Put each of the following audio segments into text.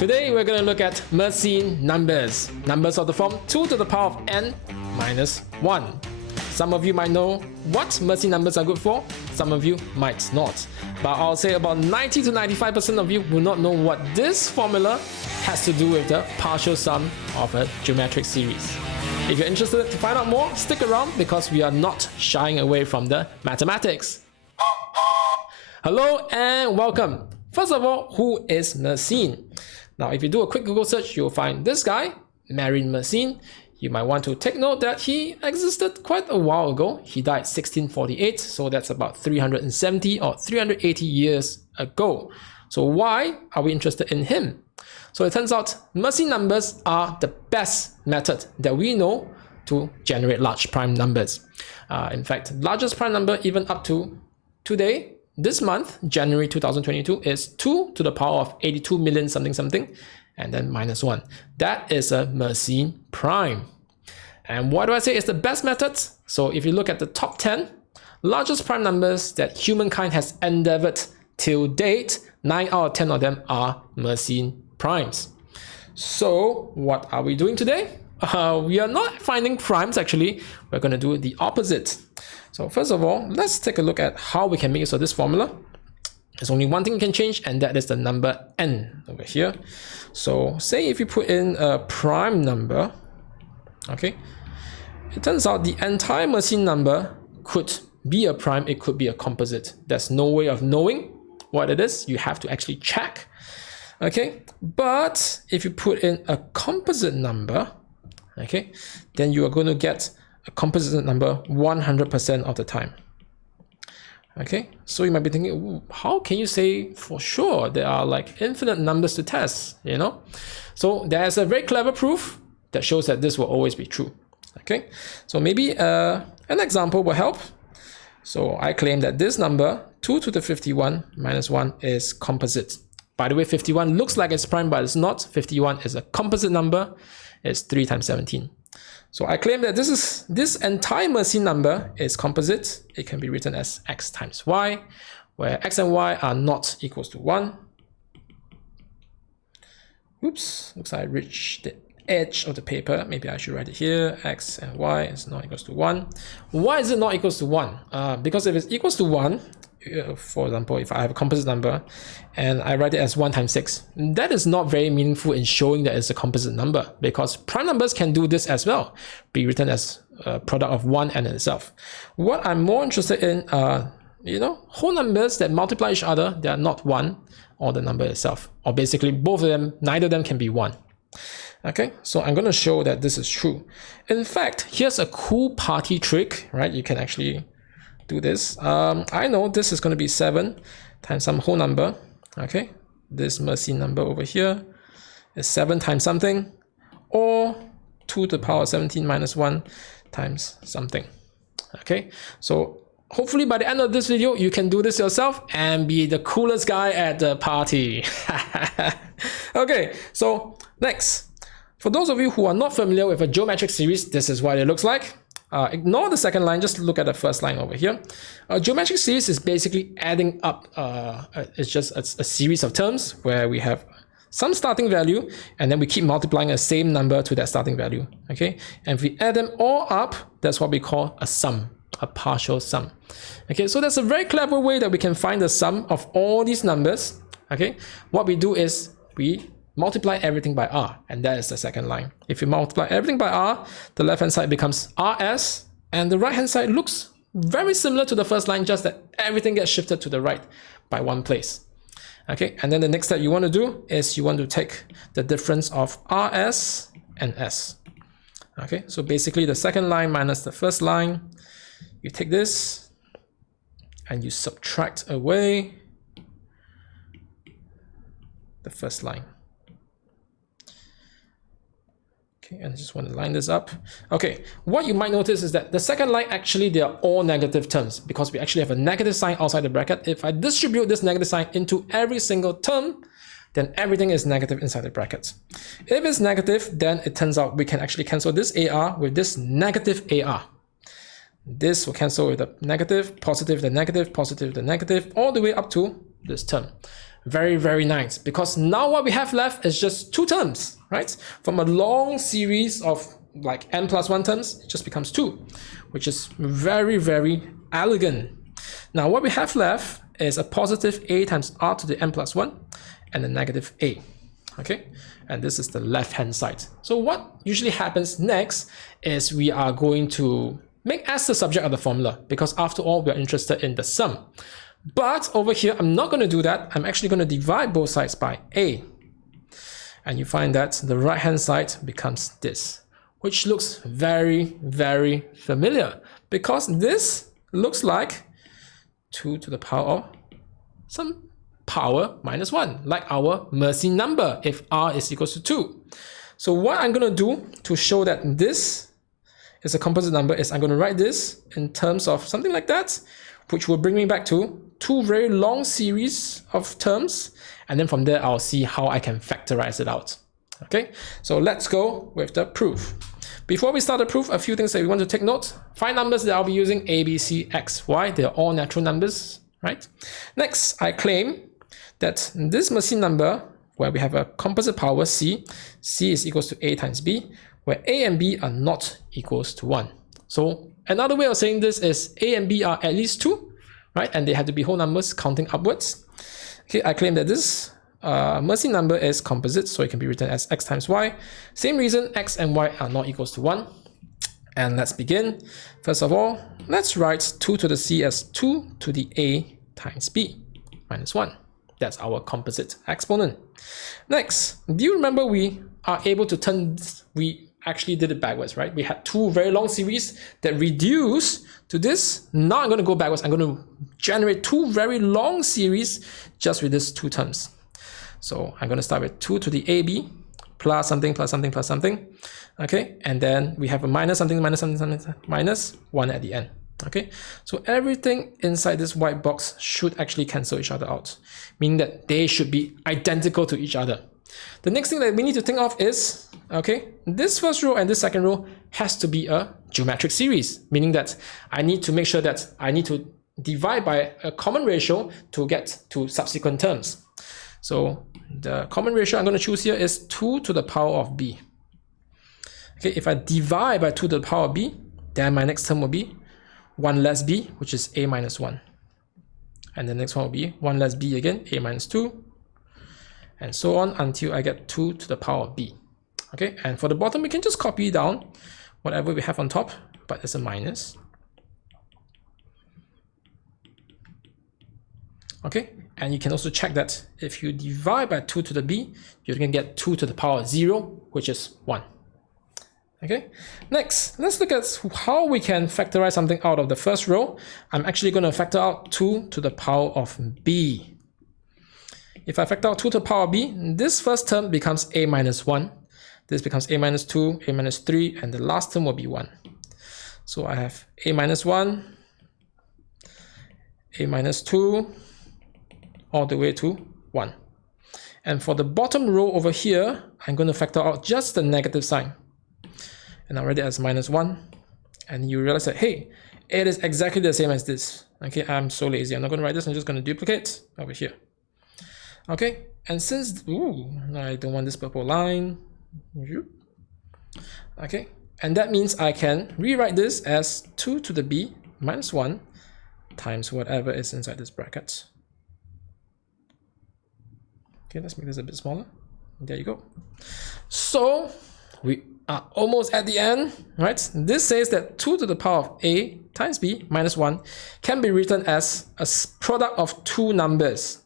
Today we're going to look at Mersenne numbers. Numbers of the form 2 to the power of n minus 1. Some of you might know what Mersenne numbers are good for, some of you might not. But I'll say about 90 to 95% of you will not know what this formula has to do with the partial sum of a geometric series. If you're interested to find out more, stick around because we are not shying away from the mathematics. Hello and welcome. First of all, who is Mersenne? Now, if you do a quick Google search, you'll find this guy, Mersenne. You might want to take note that he existed quite a while ago. He died 1648, so that's about 370 or 380 years ago. So why are we interested in him? So it turns out Mersenne numbers are the best method that we know to generate large prime numbers. In fact, largest prime number even up to today, this month, January 2022, is 2 to the power of 82 million something something, and then minus 1. That is a Mersenne prime. And why do I say it's the best method? So if you look at the top 10 largest prime numbers that humankind has endeavored till date, 9 out of 10 of them are Mersenne primes. So what are we doing today? We are not finding primes actually. We're going to do the opposite. So first of all, let's take a look at how we can make use of this formula. There's only one thing you can change, and that is the number n over here. So say if you put in a prime number, okay, it turns out the entire Mersenne number could be a prime, it could be a composite. There's no way of knowing what it is. You have to actually check. Okay, but if you put in a composite number, okay, then you are going to get a composite number 100% of the time. Okay, so you might be thinking, how can you say for sure there are like infinite numbers to test, you know? So there's a very clever proof that shows that this will always be true. Okay, so maybe an example will help. So I claim that this number 2 to the 51 minus 1 is composite. By the way, 51 looks like it's prime, but it's not. 51 is a composite number. It's 3 times 17. So I claim that this entire Mersenne number is composite. It can be written as x times y, where x and y are not equals to 1. Oops, looks like I reached the edge of the paper. Maybe I should write it here. X and y is not equals to 1. Why is it not equals to 1? Because if it's equals to 1, for example, if I have a composite number and I write it as 1 times 6, that is not very meaningful in showing that it's a composite number, because prime numbers can do this as well, be written as a product of 1 and itself. What I'm more interested in are, whole numbers that multiply each other, they are not 1 or the number itself, or basically both of them, neither of them can be 1. Okay, so I'm going to show that this is true. In fact, here's a cool party trick, right? You can actually do this. I know this is going to be 7 times some whole number. Okay, this Mersenne number over here is 7 times something, or 2 to the power of 17 minus 1 times something. Okay, so hopefully by the end of this video you can do this yourself and be the coolest guy at the party. Okay, so next, for those of you who are not familiar with a geometric series, this is what it looks like. Ignore the second line, just look at the first line over here. A geometric series is basically adding up, it's just a series of terms where we have some starting value and then we keep multiplying the same number to that starting value. Okay, and if we add them all up, that's what we call a sum, a partial sum. Okay, so that's a very clever way that we can find the sum of all these numbers. Okay, what we do is we multiply everything by r, and that is the second line. If you multiply everything by r, the left hand side becomes rs, and the right hand side looks very similar to the first line, just that everything gets shifted to the right by one place. Okay, and then the next step you want to do is you want to take the difference of rs and s. Okay, so basically the second line minus the first line, you take this and you subtract away the first line. And I just want to line this up. Okay, what you might notice is that the second line, actually they are all negative terms because we actually have a negative sign outside the bracket. If I distribute this negative sign into every single term, then everything is negative inside the brackets. If it's negative, then it turns out we can actually cancel this AR with this negative AR. This will cancel with the negative, positive, the negative, positive, the negative, all the way up to this term. Very, very nice, because now what we have left is just two terms, right? From a long series of like n plus 1 terms, it just becomes 2, which is very, very elegant. Now what we have left is a positive a times r to the n plus 1 and a negative a, okay? And this is the left hand side. So what usually happens next is we are going to make s the subject of the formula, because after all, we are interested in the sum. But over here, I'm not going to do that. I'm actually going to divide both sides by a. And you find that the right hand side becomes this, which looks very, very familiar, because this looks like 2 to the power of some power minus 1, like our Mersenne number if r is equals to 2. So what I'm going to do to show that this is a composite number is I'm going to write this in terms of something like that, which will bring me back to two very long series of terms, and then from there I'll see how I can factorize it out. Okay, so let's go with the proof. Before we start the proof, a few things that we want to take note. 5 numbers that I'll be using: a, b, c, x, y. They're all natural numbers, right? Next, I claim that this Mersenne number, where we have a composite power c, c is equals to a times b, where a and b are not equals to 1. So another way of saying this is a and b are at least 2, right? And they have to be whole numbers counting upwards. Okay, I claim that this Mersenne number is composite, so it can be written as x times y. Same reason, x and y are not equals to 1. And let's begin. First of all, let's write 2 to the c as 2 to the a times b minus 1. That's our composite exponent. Next, do you remember we are able to turn this? We actually did it backwards, right? We had two very long series that reduce to this. Now I'm going to go backwards. I'm going to generate two very long series just with these two terms. So I'm going to start with 2 to the ab plus something plus something plus something. Okay, and then we have a minus something minus something, something minus 1 at the end. Okay, so everything inside this white box should actually cancel each other out, meaning that they should be identical to each other. The next thing that we need to think of is, okay, this first row and this second row has to be a geometric series, meaning that I need to make sure that I need to divide by a common ratio to get to subsequent terms. So the common ratio I'm going to choose here is 2 to the power of b. Okay, if I divide by 2 to the power of b, then my next term will be 1 less b, which is a minus 1. And the next one will be 1 less b again, a minus 2. And so on until I get 2 to the power of b. Okay, and for the bottom, we can just copy down whatever we have on top, but it's a minus. Okay, and you can also check that if you divide by 2 to the b, you can get 2 to the power of 0, which is 1. Okay, next, let's look at how we can factorize something out of the first row. I'm actually going to factor out 2 to the power of b. If I factor out 2 to the power of b, this first term becomes a minus 1. This becomes a minus 2, a minus 3, and the last term will be 1. So I have a minus 1, a minus 2, all the way to 1. And for the bottom row over here, I'm going to factor out just the negative sign. And I'll write it as minus 1. And you realize that, hey, it is exactly the same as this. Okay, I'm so lazy. I'm not going to write this. I'm just going to duplicate over here. Okay, and since, I don't want this purple line. Okay, and that means I can rewrite this as 2 to the b minus 1 times whatever is inside this bracket. Okay, let's make this a bit smaller. There you go. So we are almost at the end, right? This says that 2 to the power of a times b minus 1 can be written as a product of two numbers.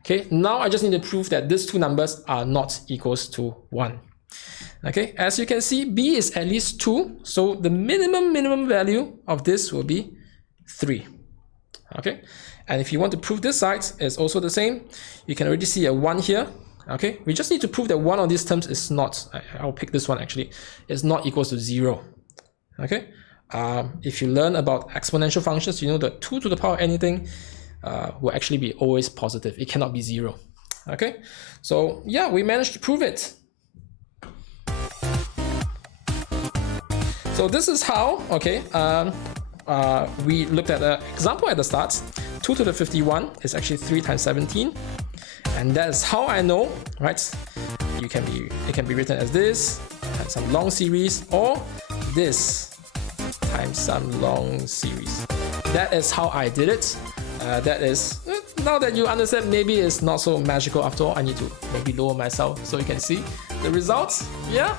Okay, now I just need to prove that these two numbers are not equals to 1. Okay, as you can see, b is at least 2, so the minimum value of this will be 3. Okay, and if you want to prove this side is also the same, you can already see a 1 here. Okay, we just need to prove that one of these terms is not, I'll pick this one actually, is not equals to 0. Okay, if you learn about exponential functions, you know that 2 to the power of anything will actually be always positive. It cannot be 0. Okay, so yeah, we managed to prove it. So this is how, okay, we looked at an example at the start. 2 to the 51 is actually 3 times 17. And that's how I know, right? It can be written as this times some long series, or this times some long series. That is how I did it. That is, now that you understand, maybe it's not so magical after all. I need to maybe lower myself so you can see the results. Yeah.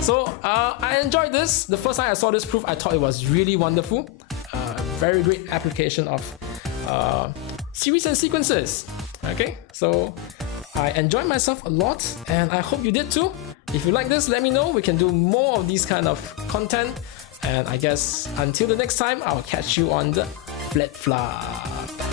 So I enjoyed this. The first time I saw this proof, I thought it was really wonderful. Very great application of series and sequences. Okay, so I enjoyed myself a lot, and I hope you did too. If you like this, let me know. We can do more of these kind of content. And I guess until the next time, I'll catch you on the flip flop.